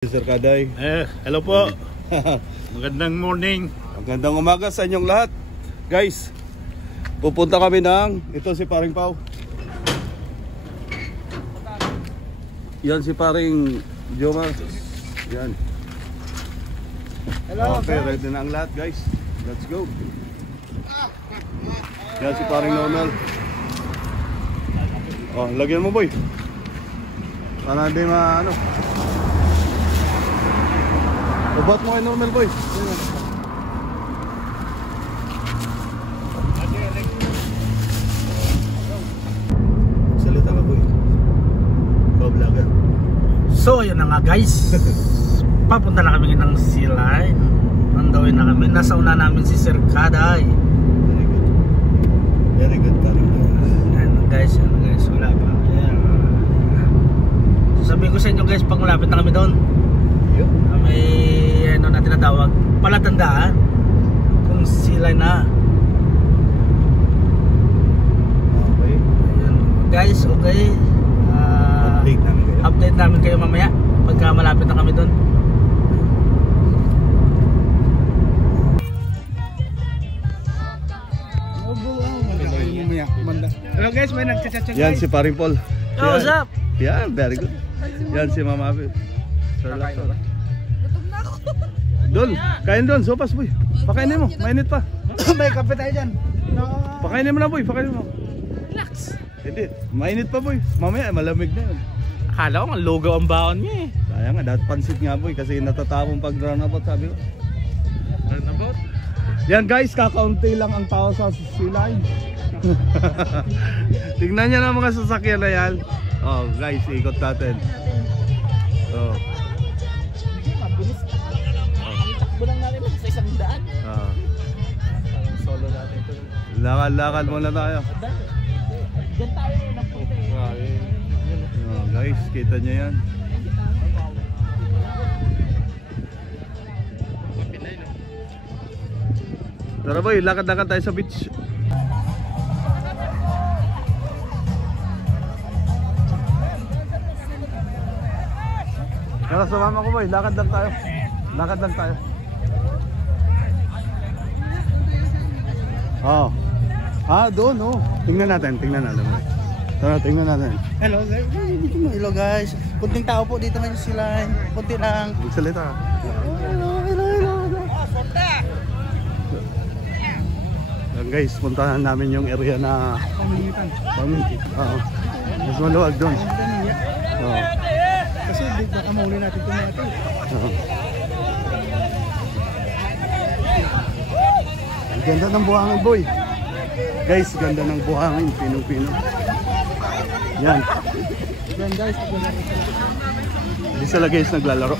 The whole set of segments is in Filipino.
Sir Kaday. Hello po. Magandang morning. Magandang umaga sa inyong lahat. Guys, pupunta kami ng, ito si Paring Pau. Yan si Paring Jomar. Yan. Hello, okay, ready na ang lahat guys. Let's go. Yan si Paring Normal. Oh, lagyan mo boy. Para hindi ano. Ubat mo kay Normal boy. Salita ka boy. Vlogger. So yun na nga guys. Papunta na kami ng Sea Line. Nandawin na kami. Nasa una namin si Sir Kaday. Very good. Very good Paring. Yan guys. Wala pa. So sabihin ko sa inyo guys, pag malapit na kami doon, may ano na tinatawag palatandaan kung sila na. Okay. Ayun. Guys, okay. Update namin kayo mamaya pagka malapit na kami doon. Hello guys, may nagchat-chat Yan si Paring Paul. Oh, what's up? Yan, very good. Yan si Mama Abe. Sir Lactor. Doon, kain doon, sopas boy. Pakainin mo, mainit pa. May kape tayo dyan. Pakainin mo na boy, pakainin mo. Relax. Hindi, mainit pa boy. Mamaya malamig na yun. Akala ko nga lugaw ang baon niya eh. Sayang nga, dapat pansit nga boy kasi natatapong pag runabout sabi ko. Runabout? Yan guys, kakaunti lang ang tao sa Sea Line. Tingnan nyo na mga sasakyan na yan. Oh guys, ikot natin. Oh. Takbo lang natin sa isang daan. Oh. Solo natin ito. Lakad-lakad muna tayo. Diyan tayo nagpunta eh. Oh, guys, kita nyo yan. Tara boy, lakad-lakad tayo sa beach. Tara, sumama ko boy, lakad lang tayo. Lakad lang tayo. Oh. Doon oh. Tingnan natin. Tara, tingnan natin. Hello guys. Hello guys. Kunting tao po dito ngayon sila. Kunti lang. Magsalita. Hello. Guys, puntahan namin yung area na Pamilitan. Oo. Mas maluwag doon. Oo. Kasi baka mahuli natin ito natin. Oo. Ang ganda ng buhangin boy. Guys, ganda ng buhangin. Pinong-pino. Yan. Yan guys. Hindi sila guys naglalaro.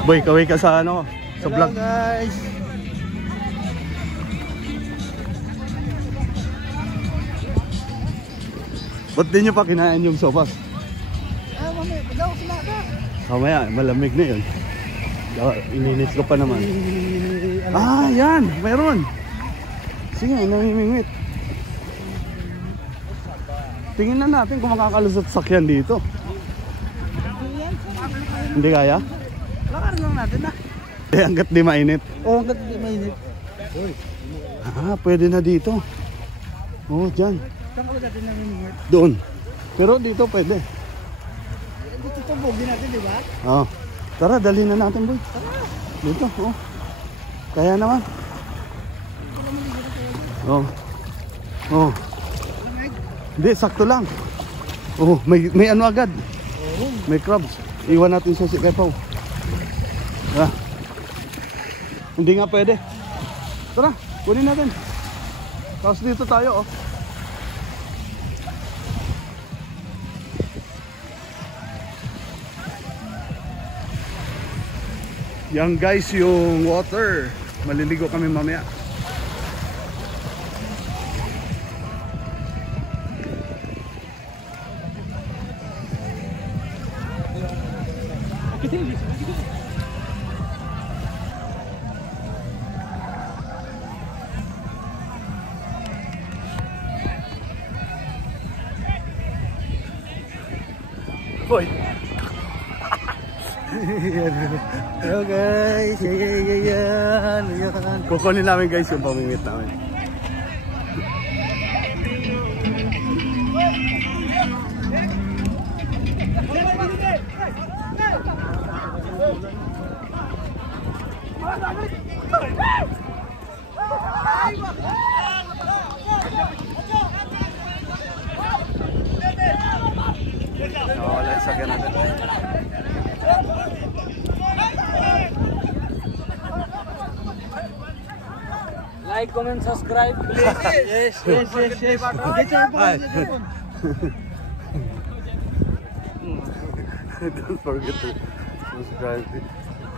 Boy, kaway ka sa ano? Sa vlog. Guys. Ba't di nyo pa kinain yung sopas? Mamaya, daw sila ka. Mamaya, malamig na yun. Ininis ko pa naman. Yan! Mayroon! Sige, namimingwit. Tingin na natin kung makakalusot sakyan dito. Hindi kaya? Lakar lang natin na. Hanggat di mainit. Oo, hanggat di mainit. Pwede na dito. Dyan. Saan ka ba natin namimingwit? Doon. Pero dito pwede. Dito ito bogi natin, di ba? Tara, dali na natin boy. Dito, kaya naman. Hindi, sakto lang. May ano agad. May crabs. Iwan natin sa kay Pau. Hindi nga pwede. Tara, kunin natin. Tapos dito tayo Yan guys yung water. Maliligo kami mamaya. Boy. Hello guys. Yan. Kukunin namin guys yung pamimit namin. Wala yung sakyan natin. Like, comment, subscribe. Yes. Don't forget to subscribe.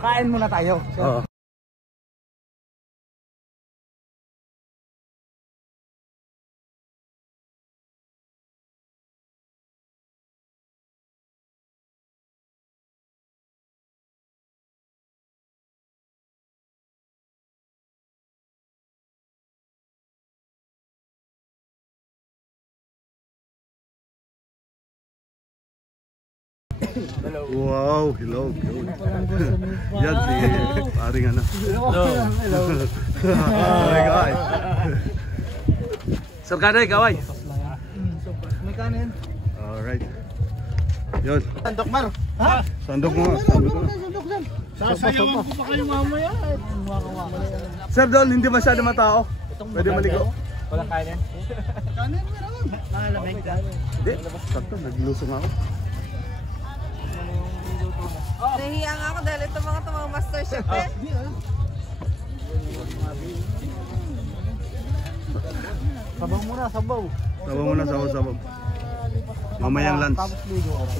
Kain muna tayo. Oo. Wow, hello. Yan si paring ano. Hello. Hi guys. Sir Kanay, kaway. May kanin. Alright. Yun. Sandok Mar. Sandok mo. Sandok mo. Sasayaw ko pa kayo mamaya. Sir Dol, hindi masyado matao. Pwede maligo. Walang kanin. Kanin meron. Malamig ka. Hindi. Sakto, naglusong ako. Nahiya nga ako dahil ito mga master chef eh. Sabaw muna, sabaw. Sabaw muna, sabaw. Mamayang lunch. Tapos ligo ako.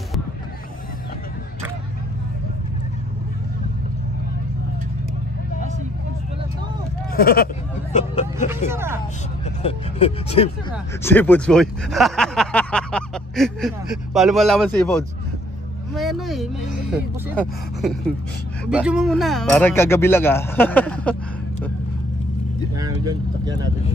Seafoods boy. Paano mo laman seafoods? May ano eh, may busit. Video mo muna. Parang kagabi lang ah. Diyan, takyan natin.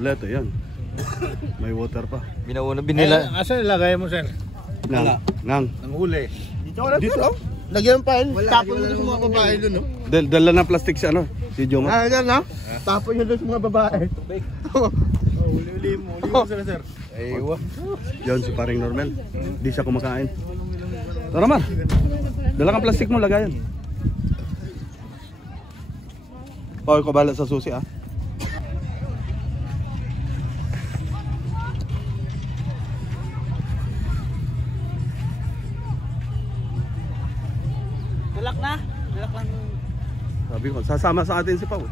Wala ito yan. May water pa. Binila. Asa nilagay mo, sir? Nang. Nang huli. Dito. Lagyan pa yun. Tapon mo doon sa mga babae doon, no? Dala ng plastic siya ano? Si Joma. Yan, no? Tapon nyo doon sa mga babae. Uli mo sila, sir. Aywa. Yan si paring Normal. Di siya kumakain. Tara Mar. Dala kang plastic mo, lagayan. Pawag ko bala sa susi ah. Dalak na. Dalak lang. Sabi ko, sasama sa atin si Pau.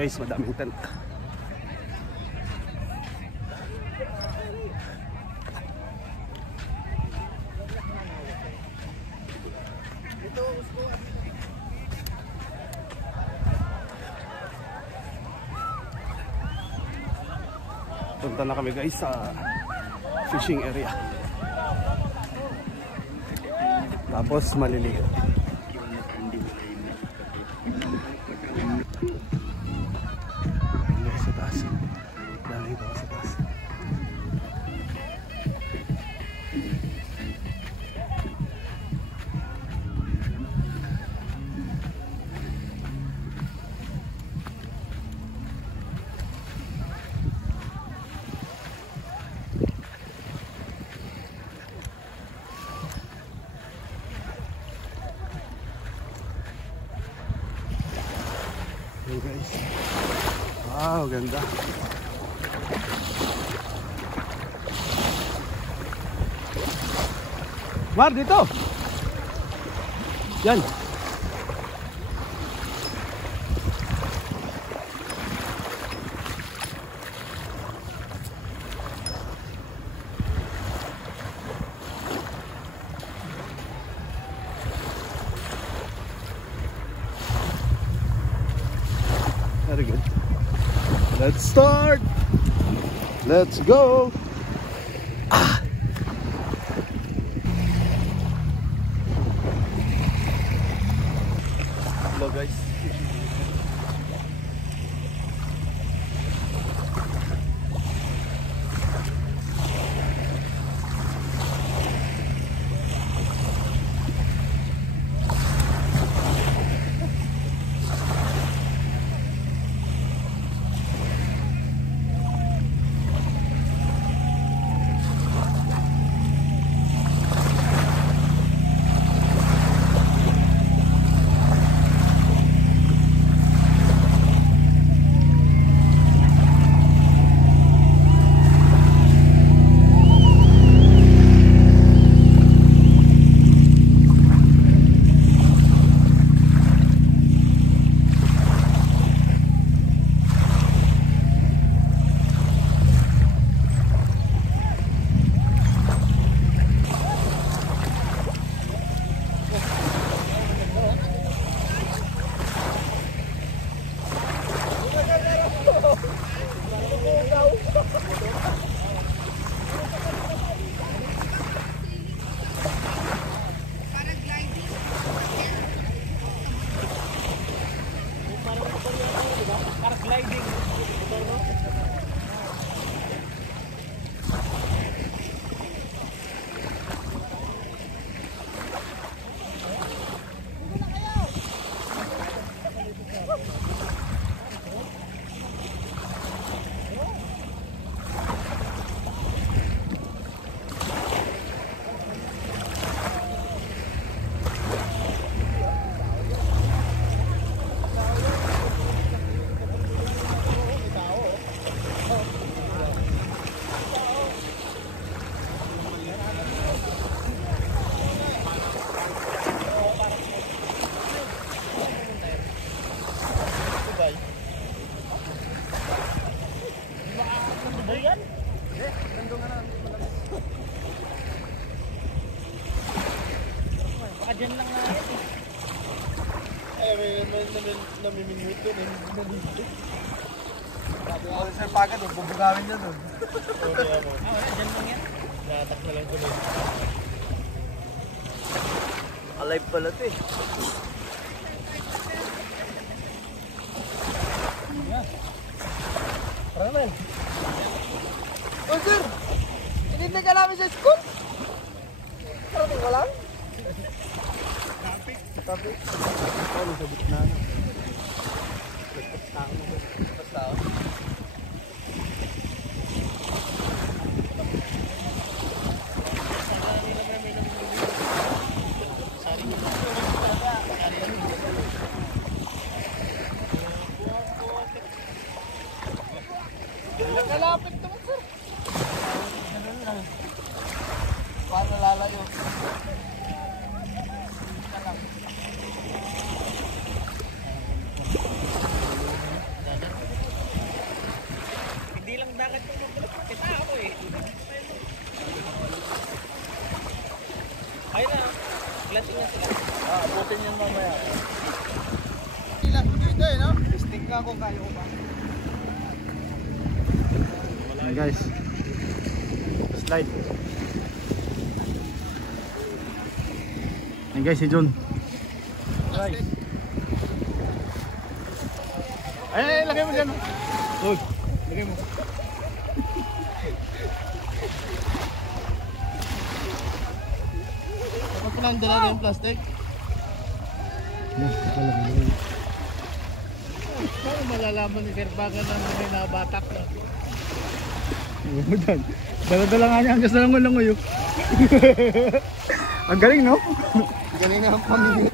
Guys, madaming tent. Punta na kami guys sa fishing area. Tapos maliligo. Sa taas. Daming tao sa taas. Wow, ganda. Mar, dito. Yan. Very good. Let's start. Let's go. Hello guys. Diyan lang na yan eh. May namimingwit doon eh. Ako sir pagod, bubugawin niya doon. Wala, dyan lang yan. Natak na lang ko doon. Alive pala ito eh. Tara naman. Oh sir! Hinintay ka namin sa school? Parating ka lang? Topic? Oh, sa gitna na. Tao. Nakalapit naman sir. Paano lalayo? Hindi lang dagat yung magulat. Kita ako eh. Ayun na. Glassing na sila. Abutin yan mamaya. Ilan ko dito eh, no? Stick ka kung kaya ko ba. Ayan guys. Slide. Ayan guys, si John. Right. Ay, lagay mo dyan. Uy, Lagay mo. Dapat pala ang dala na yung plastic. Paano malalaman ni Sir Baga na may nabatak na? dala-dala nga niya hanggang sa langoy-langoy. Ang galing, no? Galing na ang pamilya.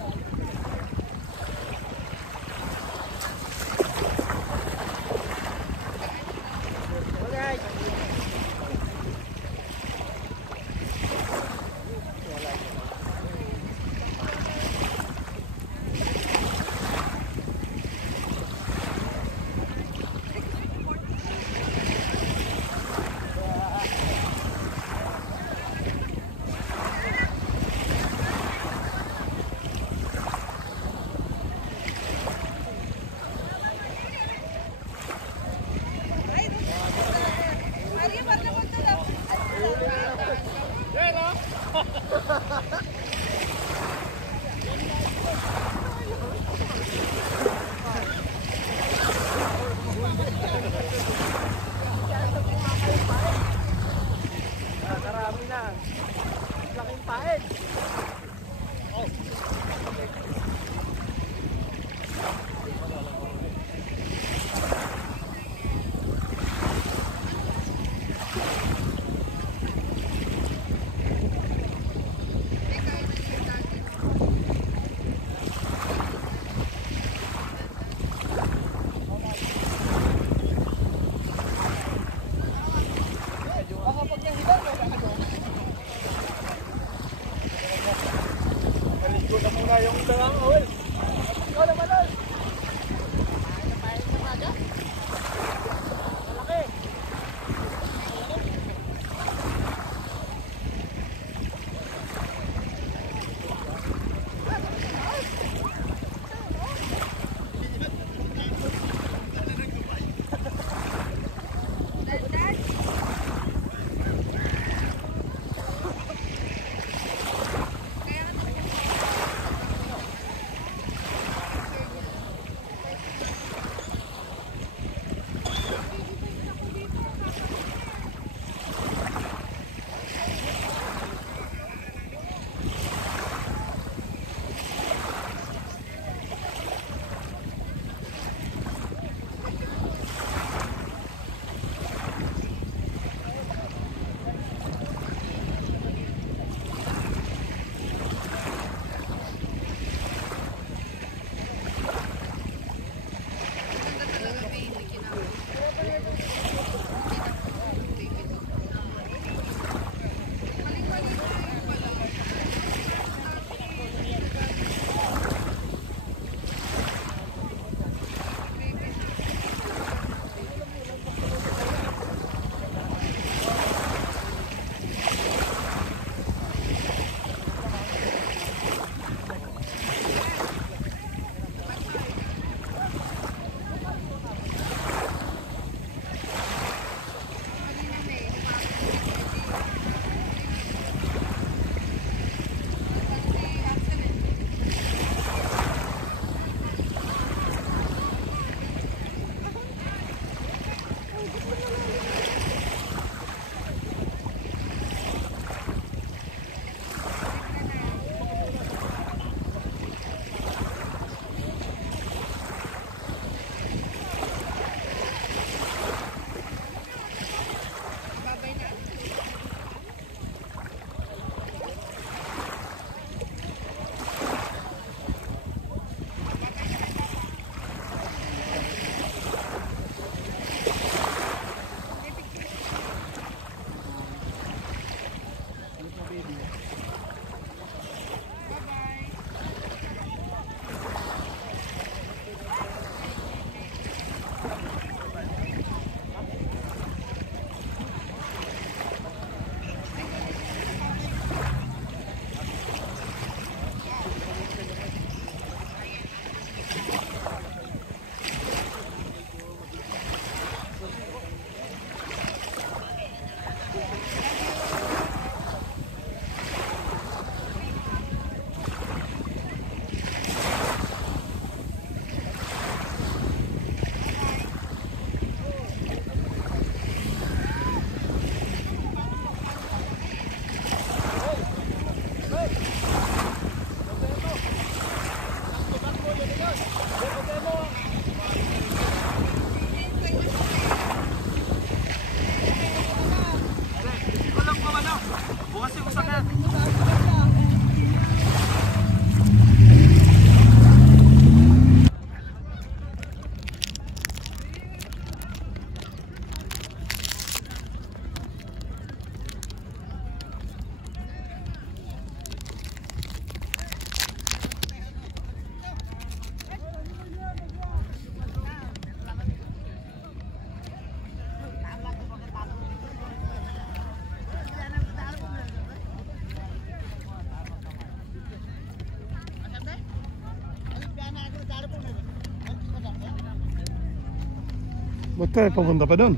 Ba't tayo papunta pa doon?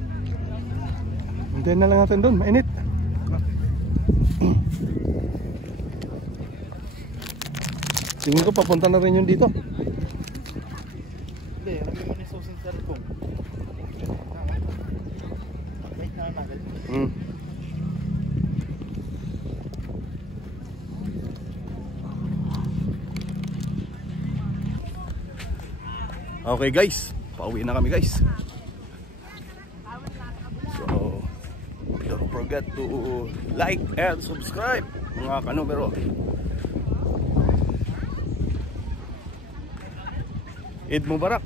Hintayin na lang natin doon, mainit. Tingin ko papunta na rin yun dito. Hindi, nabigyan mo ni Susan sa rikong. Wait na natin. Okay guys, pauwi na kami guys. So, don't forget to like and subscribe mga kanumero. Eid Mubarak.